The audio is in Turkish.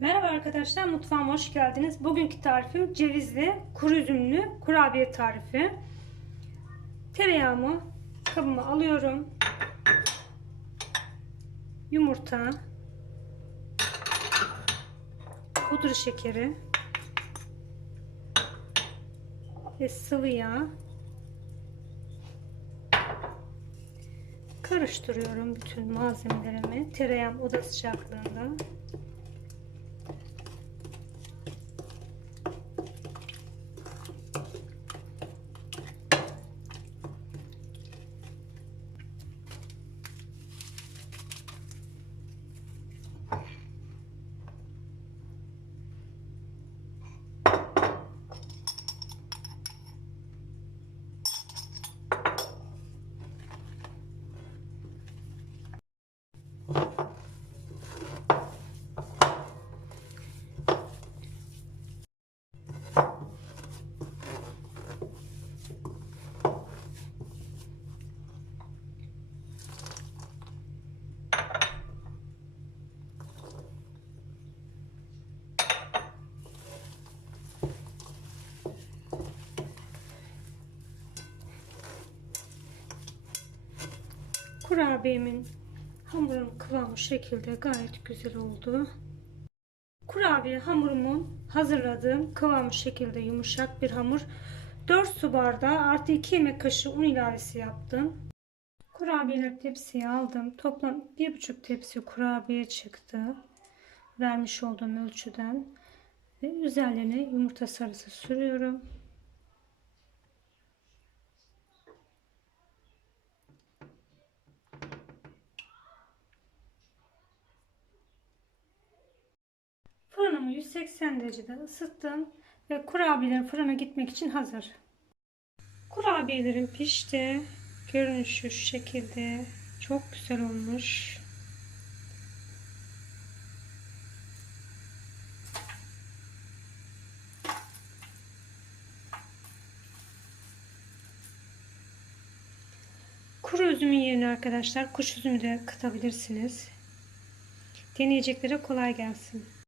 Merhaba arkadaşlar, mutfağıma hoş geldiniz. Bugünkü tarifim cevizli, kuru üzümlü kurabiye tarifi. Tereyağımı kabıma alıyorum. Yumurta, pudra şekeri ve sıvı yağ. Karıştırıyorum bütün malzemelerimi. Tereyağım oda sıcaklığında. Kurabiyemin hamurun kıvamı şekilde gayet güzel oldu. Kurabiye hamurumun hazırladığım kıvamı şekilde yumuşak bir hamur. 4 su bardağı artı 2 yemek kaşığı un ilavesi yaptım. Kurabiyeleri tepsiye aldım. Toplam 1,5 tepsi kurabiye çıktı. Vermiş olduğum ölçüden. Ve üzerlerine yumurta sarısı sürüyorum. 180 derecede ısıttım ve kurabiyelerim fırına gitmek için hazır. Kurabiyelerim pişti. Görünüşü şu şekilde. Çok güzel olmuş. Kuru üzümün yerine arkadaşlar kuş üzümü de katabilirsiniz. Deneyeceklere kolay gelsin.